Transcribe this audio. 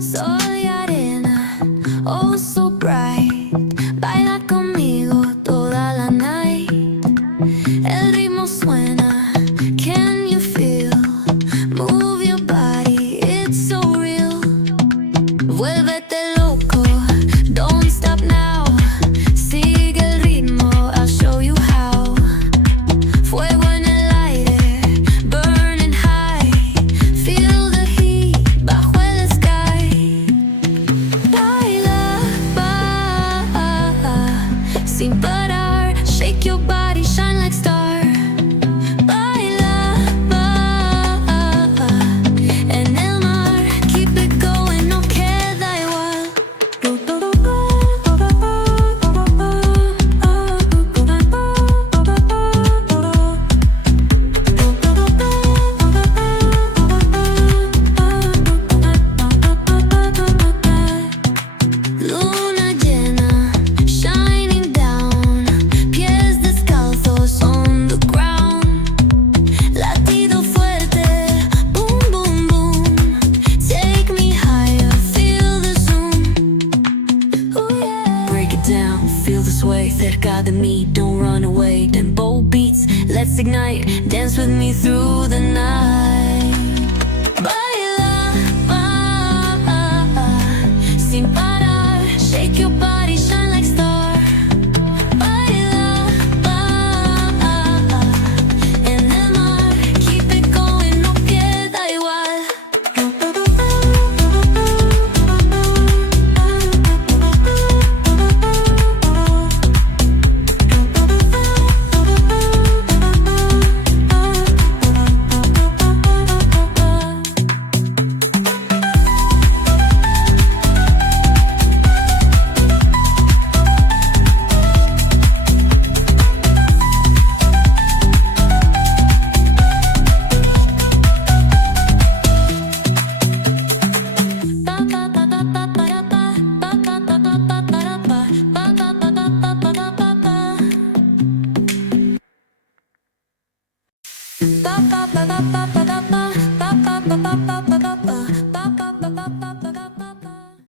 Soy arena, oh so bright. Baila conmigo toda la night. El ritmo suena, can you feel? Move your body, it's so real. Vuélvete loco, don't stop now. Sigue el ritmo, I'll show you how. Fuego en el aire, burning high. Feel the heat bajo el sky. Baila, sin parar. Shake your body, shine like star. Baila, en el mar. Keep it going, no queda igual. Luna llena, shining down. Pies descalzos on the ground. Latido fuerte, boom, boom, boom. Take me higher, feel the zoom. Ooh, yeah. Break it down, feel the sway. Cerca de mí, don't run away. Tempo beats, let's ignite. Dance with me through the night.